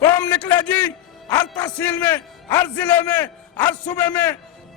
कौम निकले जी, हर तहसील में, हर जिले में, हर सूबे में,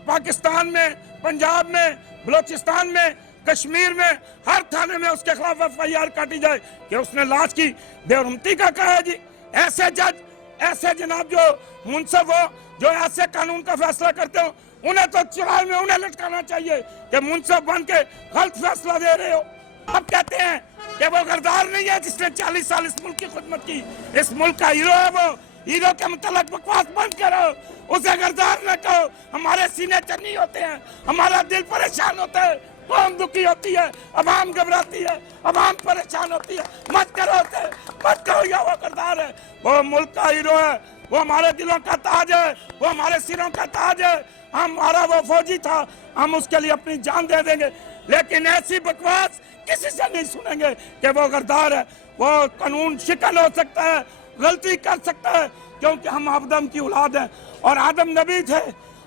पाकिस्तान में, पंजाब में, बलोचिस्तान में, कश्मीर में, हर थाने में उसके खिलाफ FIR काटी जाए कि उसने लाश की बेरहमती का कहा है जी। ऐसे जज, ऐसे जनाब जो मुंसफ हो, जो ऐसे कानून का फैसला करते हो, उन्हें तो चुराहे में उन्हें लटकाना चाहिए कि मुंसफ बन के गलत फैसला दे रहे हो। आप कहते हैं कि वो गद्दार नहीं है जिसने 40 साल इस मुल्क की खिदमत की, इस मुल्क का हीरो है वो। हीरो के मतलब बकवास बंद करो, उसे गद्दार न कहो। हमारे सीने चन्नी होते हैं, हमारा दिल परेशान होता है, कौम दुखी होती है, अवाम घबराती है, अवाम परेशान होती है। मत करो उसे, मत कहो या वो गद्दार है। वो मुल्क का हीरो है, वो हमारे दिलों का ताज है, वो हमारे सिरों का ताज है। हमारा वो फौजी था, हम उसके लिए अपनी जान दे देंगे, लेकिन ऐसी बकवास किसी से नहीं सुनेंगे कि वो गद्दार है। वो कानून शिकन हो सकता है, गलती कर सकता है, क्योंकि हम आदम की औलाद हैं और आदम नबी थे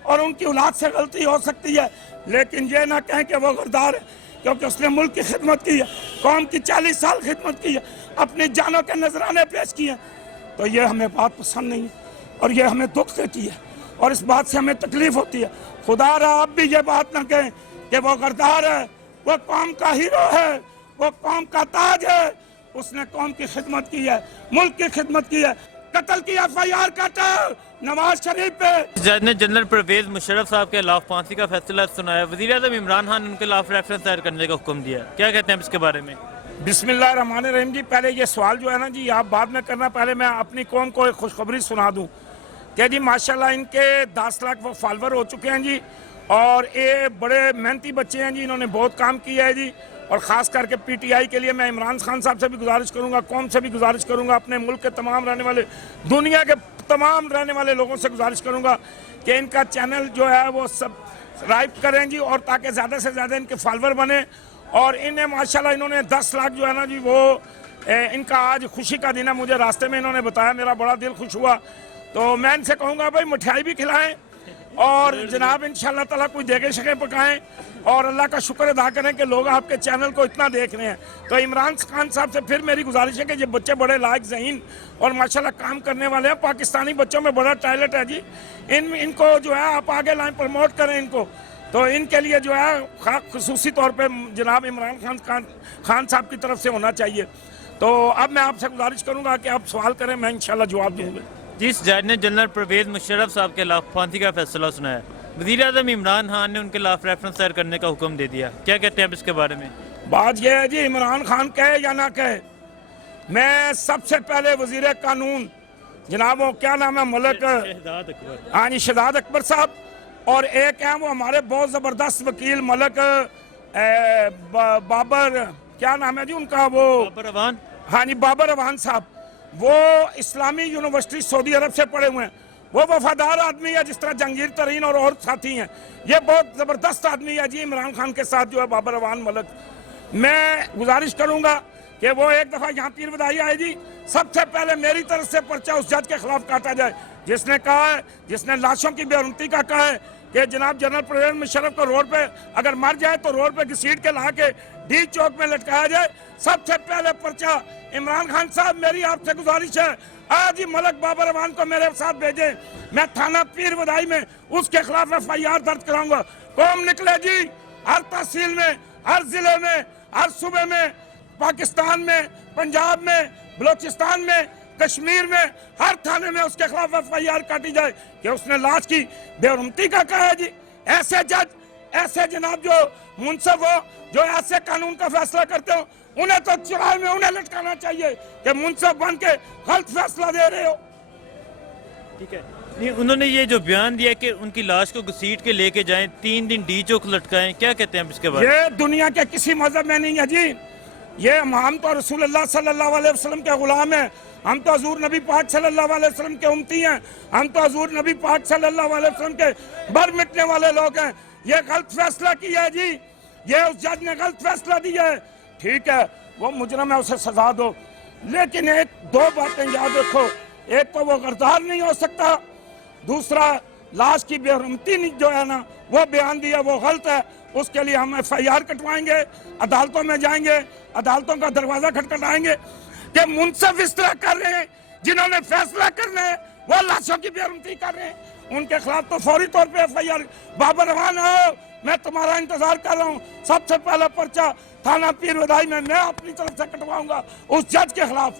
और उनकी औलाद से गलती हो सकती है, लेकिन ये ना कहें कि वो गद्दार है, क्योंकि उसने मुल्क की खिदमत की है, कौम की 40 साल खिदमत की है, अपनी जानों के नजराने पेश किए हैं। तो ये हमें बात पसंद नहीं है और ये हमें दुख देती है और इस बात से हमें तकलीफ होती है। खुदा रहा आप भी ये बात ना कहें कि वो गद्दार है। वो कौम का हीरो है, वो कौम का ताज है, उसने कौम की खिदमत की है, मुल्क की खिदमत की है। कत्ल की FIR काटा नवाज शरीफ पे। जज ने जनरल परवेज मुशर्रफ साहब के खिलाफ फांसी का फैसला सुनाया। वज़ीर आज़म इमरान खान ने उनके खिलाफ रेफरेंस दायर करने का हुक्म दिया। क्या कहते हैं इसके बारे में? बिस्मिल्लाहिर्रहमानिर्रहीम जी, पहले ये सवाल जो है ना जी आप बाद में करना, पहले मैं अपनी कौम को एक खुशखबरी सुना दूं कि जी माशाल्लाह इनके 10 लाख वो फॉलोवर हो चुके हैं जी और ये बड़े मेहनती बच्चे हैं जी, इन्होंने बहुत काम किया है जी। और ख़ास करके PTI के लिए मैं इमरान खान साहब से भी गुजारिश करूंगा, कौम से भी गुजारिश करूंगा, अपने मुल्क के तमाम रहने वाले, दुनिया के तमाम रहने वाले लोगों से गुजारिश करूंगा कि इनका चैनल जो है वो सब्सक्राइब करें जी, और ताकि ज़्यादा से ज़्यादा इनके फॉलोवर बने। और इन्हें माशाल्लाह इन्होंने 10 लाख जो है ना जी वो इनका आज खुशी का दिन है। मुझे रास्ते में इन्होंने बताया, मेरा बड़ा दिल खुश हुआ। तो मैं इनसे कहूँगा भाई मिठाई भी खिलाएं और जनाब इंशाल्लाह ताला कोई देगे शके पकाएं और अल्लाह का शुक्र अदा करें कि लोग आपके चैनल को इतना देख रहे हैं। तो इमरान खान साहब से फिर मेरी गुजारिश है कि ये बच्चे बड़े लायक ज़हीन और माशाल्लाह काम करने वाले हैं। पाकिस्तानी बच्चों में बड़ा टैलेंट है जी, इनको जो है आप आगे लाइन प्रमोट करें इनको। तो इनके लिए जो है खुसूसी तौर पे जनाब इमरान खान साहब की तरफ से होना चाहिए। तो अब मैं आपसे गुजारिश करूँगा कि आप सवाल करें, मैं इंशाल्लाह जवाब दूँगा। जिस जज ने जनरल परवेज मुशर्रफ साहब के खिलाफ फांसी का फैसला सुनाया, वज़ीर आज़म इमरान खान ने उनके खिलाफ रेफरेंस दायर करने का हुक्म दे दिया। क्या कहते हैं आप इसके बारे में? बात यह है जी, इमरान खान कहे या ना कहे, मैं सबसे पहले वजीर कानून जनाब वो क्या नाम है मलक, हाँ जी शहजाद अकबर साहब, और एक है वो हमारे बहुत ज़बरदस्त वकील मलक बाबर, क्या नाम है जी उनका, वो बाबर अवान, हाँ जी बाबर अवान साहब, वो इस्लामी यूनिवर्सिटी सऊदी अरब से पढ़े हुए हैं। वो वफादार आदमी है जिस तरह जहांगीर तरीन और साथी हैं। ये बहुत ज़बरदस्त आदमी है जी इमरान खान के साथ जो है बाबर अवान मलक। मैं गुजारिश करूँगा कि वो एक दफ़ा यहाँ पीर बधाई आए जी, सबसे पहले मेरी तरफ से पर्चा उस जज के खिलाफ काटा जाए जिसने कहा है, जिसने लाशों की बेरुमती का कहा है कि जनाब जनरल परवेज मुशर्रफ को रोड पे अगर मर जाए तो रोड पे घसीट के ला के डी चौक में लटकाया जाए। सबसे पहले पर्चा इमरान खान साहब, मेरी आपसे गुजारिश है आज ही मलक बाबर अवान को मेरे साथ भेजें, मैं थाना पीर बधाई में उसके खिलाफ FIR दर्ज कराऊंगा। कौम निकले जी, हर तहसील में, हर जिले में, हर सूबे में, पाकिस्तान में, पंजाब में, बलोचिस्तान में, कश्मीर में, हर थाने में उसके खिलाफ FIR काटी जाए कि उसने लाश की बेरहमती का कहा है जी। ऐसे जज, ऐसे जनाब जो मुंसफ हो, जो ऐसे कानून का फैसला करते हो, उन्हें तो चुराहे में उन्हें लटकाना चाहिए कि मुंसफ बन के गलत फैसला दे रहे हो। ठीक है, नहीं उन्होंने ये जो बयान दिया कि उनकी लाश को घसीट के लेके जाएं, 3 दिन डी चौक लटकाएं, क्या कहते हैं इसके बारे में? ये दुनिया के किसी मजहब में नहीं है जी। ये हम तो रसूलुल्लाह सल्लल्लाहु अलैहि वसल्लम के गुलाम हैं, हम तो हजूर नबी पाक सल्लल्लाहु अलैहि वसल्लम के उम्मती हैं, हम तो हजूर नबी पाक सल्लल्लाहु अलैहि वसल्लम के बर मिटने वाले लोग हैं। ये गलत फैसला किया है जी, ये उस जज ने गलत फैसला दिया है। ठीक है, वो मुजरम है, उसे सजा दो, लेकिन एक दो बातें याद रखो, एक तो वो गद्दार नहीं हो सकता, दूसरा लाश की बेरहमती जो है ना वो बयान दिया वो गलत है। उसके लिए हम FIR कटवाएंगे, अदालतों में जाएंगे, अदालतों का दरवाज़ा खटखटाएंगे कि मुंसफ इस तरह कर रहे हैं जिन्होंने फैसला करने हैं वो लाशों की बेरुमती कर रहे हैं। उनके खिलाफ तो फौरी तौर पे FIR। बाबर रवाना हो, मैं तुम्हारा इंतजार कर रहा हूँ। सबसे पहला पर्चा थाना पीर वदाई में मैं अपनी तरफ से कटवाऊंगा उस जज के खिलाफ।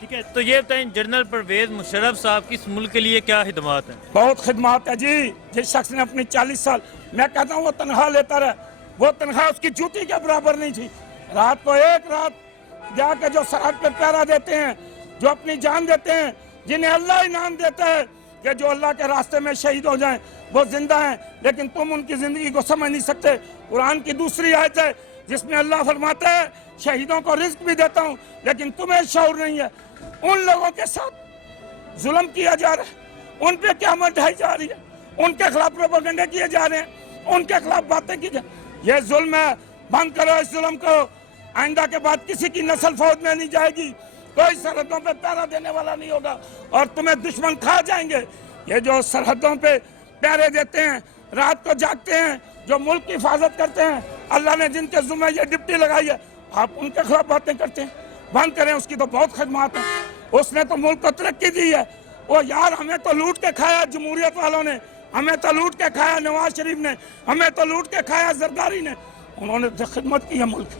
ठीक है, तो ये बताएं जनरल परवेज मुशर्रफ साहब की इस मुल्क के लिए क्या खिदमात है? बहुत खिदमत है जी। जिस शख्स ने अपनी 40 साल, मैं कहता हूँ वो तनख्वाह लेता रहा, वो तनख्वाह उसकी जूती के बराबर नहीं थी। रात को एक रात जाकर जो सरहद पे पहरा देते हैं, जो अपनी जान देते हैं, जिन्हें अल्लाह इनाम देता है कि जो अल्लाह के रास्ते में शहीद हो जाएं, वो जिंदा हैं, लेकिन तुम उनकी जिंदगी को समझ नहीं सकते। कुरान की दूसरी आयत है जिसमें अल्लाह फरमाता है शहीदों को रिस्क भी देता हूँ, लेकिन तुम्हें शऊर नहीं है। उन लोगों के साथ जुल्म किया जा रहा है, उन पे क़यामत ढाई जा रही है, उनके खिलाफ प्रोपेगेंडा किए जा रहे हैं, उनके खिलाफ बातें की जा। ये जुल्म है, बंद करो इस जुल्म को। आइंदा के बाद किसी की नस्ल फौज में नहीं जाएगी, कोई सरहदों पे पहरा देने वाला नहीं होगा और तुम्हें दुश्मन खा जाएंगे। ये जो सरहदों पे पहरे देते हैं, रात को जागते हैं, जो मुल्क की हिफाजत करते हैं, अल्लाह ने जिनके जुम्मे ये डिप्टी लगाई है, आप उनके खिलाफ बातें करते हैं। बंद करें, उसकी तो बहुत खदमात है। उसने तो मुल्क को तरक्की दी है। वो यार हमें तो लूट के खाया जमहूरियत वालों ने, हमें तो लूट के खाया नवाज शरीफ ने, हमें तो लूट के खाया जरदारी ने। उन्होंने तो खिदमत की है मुल्क,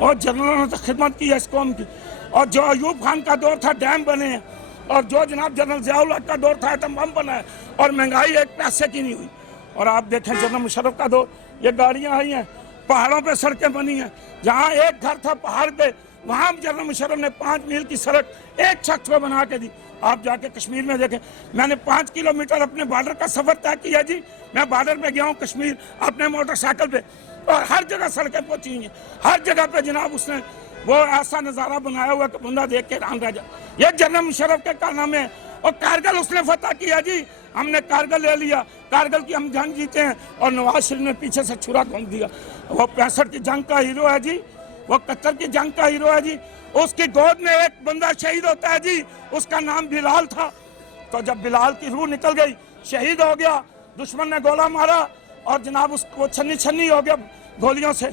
और जनरलों ने तो खिदमत की है इस कौम की। और जो अयूब खान का दौर था डैम बने हैं, और जो जनाब जनरल ज़ियाउल हक का दौर था एटम बम बना है, और महंगाई एक पैसे की नहीं हुई। और आप देखें जनरल मुशर्रफ का दौर, ये गाड़ियाँ आई हैं, पहाड़ों पे सड़कें बनी हैं। जहाँ एक घर था पहाड़ पे, वहाँ जनरल मुशर्रफ ने 5 मील की सड़क एक शख्स को बना के दी। आप जाके कश्मीर में देखें, मैंने 5 किलोमीटर अपने बॉर्डर का सफर तय किया जी। मैं बॉर्डर पे गया हूँ कश्मीर अपने मोटरसाइकिल पे, और हर जगह सड़कें पहुँची हैं, हर जगह पे जनाब उसने वो ऐसा नज़ारा बनाया हुआ कि बंदा देख के हैरान रह जाए। ये जनरल मुशर्रफ के कारनामे हैं। और कारगिल उसने फतह किया जी, हमने कारगिल ले लिया, कारगिल की हम जंग जीते हैं, और नवाज शरीफ ने पीछे से छुरा घोंप दिया। वो 65 की जंग का हीरो है जी, वो 71 की जंग का हीरो है जी। उसकी गोद में एक बंदा शहीद होता है जी, उसका नाम बिलाल था। तो जब बिलाल की रूह निकल गई, शहीद हो गया, दुश्मन ने गोला मारा और जनाब उसको छन्नी छन्नी हो गया गोलियों से,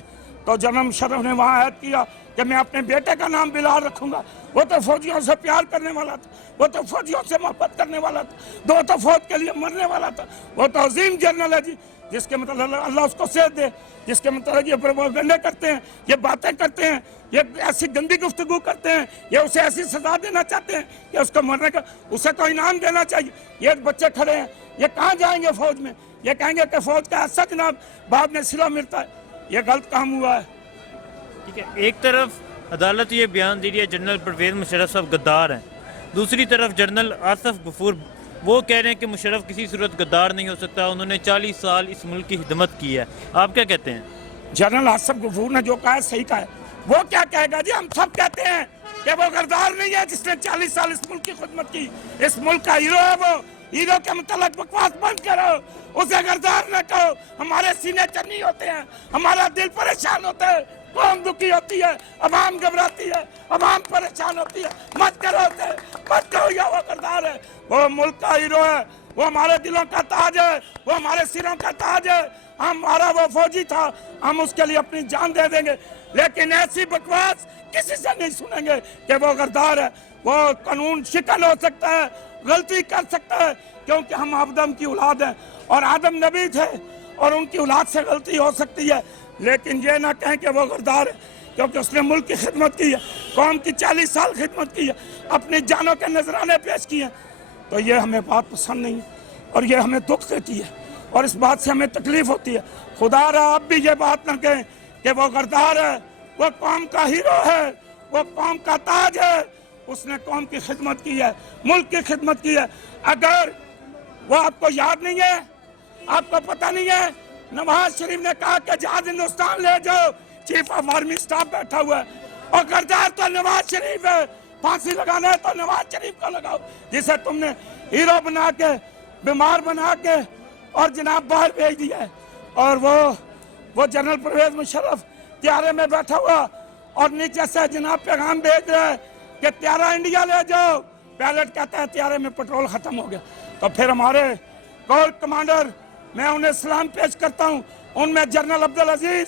तो जनरल मुशर्रफ ने वहाँ ऐद किया कि मैं अपने बेटे का नाम बिलाल रखूंगा। वो तो फौजियों से प्यार करने वाला था, वो तो फौजियों से मोहब्बत करने वाला था, वो तो फौज के लिए मरने वाला था। वो तो अजीम जनरल है जी, जिसके मतलब अल्लाह उसको सेहत दे, जिसके मतलब ये प्रोपेगेंडा करते हैं, ये बातें करते हैं, ये ऐसी गंदी गुफ्तगू करते हैं, ये उसे ऐसी सजा देना चाहते हैं कि उसको मरने का, उसे तो इनाम देना चाहिए। ये बच्चे खड़े हैं, ये कहाँ जाएंगे फौज में? ये कहेंगे कि फौज का ऐसा जनाब बाद में सिला मिलता है। ये गलत काम हुआ है। ठीक है, एक तरफ अदालत ये बयान दे रही है जनरल परवेज मुशर्रफ साहब गद्दार हैं, दूसरी तरफ जनरल आसिफ गफूर वो कह रहे हैं कि मुशर्रफ किसी सूरत गद्दार नहीं हो सकता, उन्होंने 40 साल इस मुल्क की खिदमत की है। आप क्या कहते हैं? जनरल आसिफ गफूर ने जो कहा है सही कहा है। वो क्या कहेगा जी? हम सब कहते हैं कि वो गद्दार नहीं है जिसने 40 साल इस मुल्क की खिदमत की। इस मुल्क का हीरो है वो। हीरो के मतलब बकवास बंद करो, उसे गद्दार न कहो। हमारे सीने चन्नी होते हैं, हमारा दिल परेशान होता है, कौम दुखी होती है, अवाम घबराती है, अवाम परेशान होती है। मत करो उसे, मत कहो या वो गद्दार है। वो मुल्क का हीरो है, वो हमारे दिलों का ताज है, वो हमारे सिरों का ताज है। हमारा वो फौजी था, हम उसके लिए अपनी जान दे देंगे, लेकिन ऐसी बकवास किसी से नहीं सुनेंगे कि वो गद्दार है। वो कानून शिकन हो सकता है, गलती कर सकता है, क्योंकि हम आदम की औलाद हैं और आदम नबी थे और उनकी औलाद से गलती हो सकती है। लेकिन ये ना कहें कि वो गद्दार है, क्योंकि उसने मुल्क की खिदमत की है, कौम की 40 साल खिदमत की है, अपनी जानों के नजराने पेश किए हैं। तो ये हमें बात पसंद नहीं है और ये हमें दुख देती है और इस बात से हमें तकलीफ होती है। खुदा रहा आप भी ये बात ना कहें कि वो गद्दार है। वो कौम का हीरो है, वो कौम का ताज है, उसने कौम की खिदमत की है, मुल्क की खिदमत की है। अगर वो आपको याद नहीं है, आपको पता नहीं है, नवाज शरीफ ने कहा कि जहाज हिंदुस्तान ले जाओ, चीफ ऑफ आर्मी स्टाफ बैठा हुआ है, और गद्दार तो नवाज शरीफ है। फांसी लगाना है तो नवाज शरीफ को लगाओ, जिसे तुमने हीरो बना के, बीमार बना के और जनाब बाहर भेज दिया है। और वो जनरल परवेज मुशर्रफ त्यारे में बैठा हुआ और नीचे से जनाब पैगाम भेज रहा है कि त्यारा इंडिया ले जाओ। पायलट कहता है त्यारे में पेट्रोल खत्म हो गया। तो फिर हमारे कोर कमांडर, मैं उन्हें सलाम पेश करता हूँ, उनमें जनरल अब्दुल अजीज,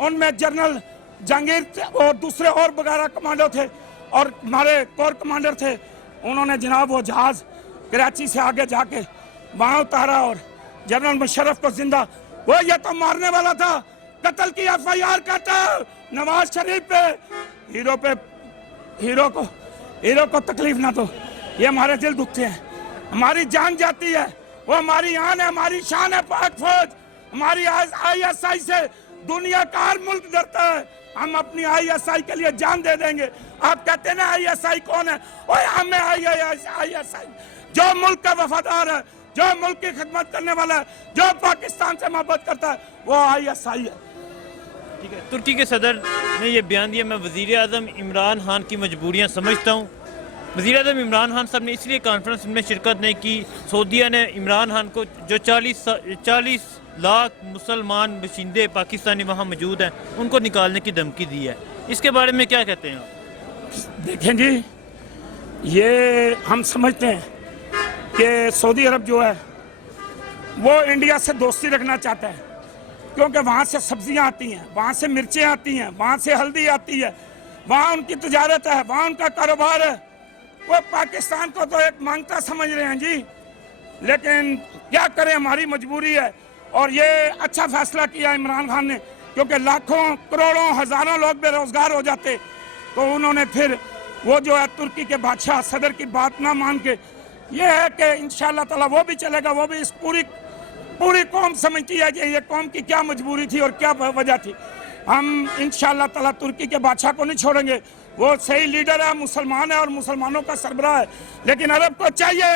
उनमें जनरल जहांगीर और दूसरे और वगैरह कमांडो थे और हमारे कोर कमांडर थे। उन्होंने जनाब वो जहाज़ कराची से आगे जाके वहाँ उतारा और जनरल मुशर्रफ को जिंदा, वो ये तो मारने वाला था, कत्ल की FIR करता नवाज शरीफ पे, हीरो को तकलीफ ना तो ये हमारे दिल दुखते हैं, हमारी जान जाती है, वो हमारी आन है, हमारी शान है। पाक फौज हमारी ISI से दुनिया का हर मुल्क डरता है, हम अपनी ISI के लिए जान दे देंगे। आप कहते हैं ना ISI कौन है, ओए हमें ISI जो मुल्क का वफादार है, जो मुल्क की खिदमत करने वाला है, जो पाकिस्तान से मोहब्बत करता है, वो ISI है। ठीक है, तुर्की के सदर ने ये बयान दिया, मैं वज़ीर आज़म इमरान खान की मजबूरियाँ समझता हूँ। वज़ीर आज़म इमरान खान साहब ने इसलिए कॉन्फ्रेंस में शिरकत नहीं की, सऊदीया ने इमरान खान को जो 40 लाख मुसलमान बशिंदे पाकिस्तानी वहाँ मौजूद हैं उनको निकालने की धमकी दी है, इसके बारे में क्या कहते हैं आप? देखें जी, ये हम समझते हैं कि सऊदी अरब जो है वो इंडिया से दोस्ती रखना चाहता है, क्योंकि वहाँ से सब्जियाँ आती हैं, वहाँ से मिर्चें आती हैं, वहाँ से हल्दी आती है, वहाँ उनकी तजारत है, वहाँ उनका कारोबार है। वो पाकिस्तान को तो एक मांगता समझ रहे हैं जी, लेकिन क्या करें, हमारी मजबूरी है। और ये अच्छा फैसला किया इमरान खान ने, क्योंकि लाखों करोड़ों हज़ारों लोग बेरोजगार हो जाते, तो उन्होंने फिर वो जो है तुर्की के बादशाह सदर की बात ना मान के, ये है कि इंशाअल्लाह ताला वो भी चलेगा, वो भी इस पूरी कौम समझती है कि ये कौम की क्या मजबूरी थी और क्या वजह थी। हम इंशाअल्लाह ताला तुर्की के बादशाह को नहीं छोड़ेंगे, वो सही लीडर है, मुसलमान है और मुसलमानों का सरबराह है। लेकिन अरब को चाहिए,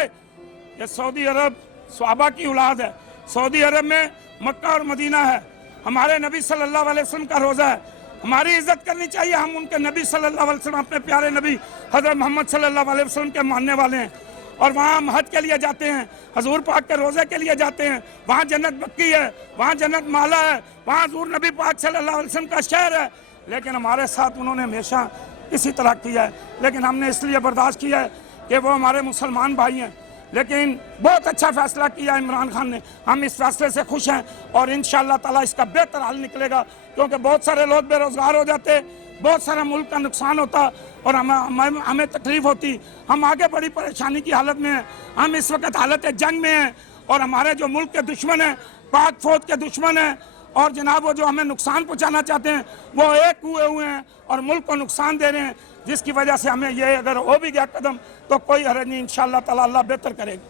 ये सऊदी अरब सहाबा की औलाद है, सऊदी अरब में मक्का और मदीना है, हमारे नबी सल्लल्लाहु अलैहि वसल्लम का रोज़ा है, हमारी इज्जत करनी चाहिए। हम उनके नबी सल्लल्लाहु अलैहि वसल्लम, अपने प्यारे नबी हज़रत मोहम्मद सल्लल्लाहु अलैहि वसल्लम के मानने वाले हैं, और वहाँ हम हज के लिए जाते हैं, हजूर पाक के रोज़े के लिए जाते हैं, वहाँ जन्नत बक्की है, वहाँ जन्नत माला है, वहाँ हजूर नबी पाक सल्लल्लाहु अलैहि वसल्लम का शहर है। लेकिन हमारे साथ उन्होंने हमेशा इसी तरह किया है, लेकिन हमने इसलिए बर्दाश्त किया है कि वो हमारे मुसलमान भाई हैं। लेकिन बहुत अच्छा फैसला किया इमरान खान ने, हम इस फैसले से खुश हैं और इंशाअल्लाह ताला इसका बेहतर हल निकलेगा, क्योंकि बहुत सारे लोग बेरोजगार हो जाते, बहुत सारा मुल्क का नुकसान होता और हमें तकलीफ होती। हम आगे बड़ी परेशानी की हालत में हैं, हम इस वक्त हालत जंग में हैं और हमारे जो मुल्क के दुश्मन हैं, पाक फौज के दुश्मन हैं, और जनाब वो जो हमें नुकसान पहुंचाना चाहते हैं, वो एक हुए हैं और मुल्क को नुकसान दे रहे हैं, जिसकी वजह से हमें ये अगर हो भी गया कदम तो कोई हर्ज नहीं, इंशाअल्लाह ताला अल्लाह बेहतर करेगा।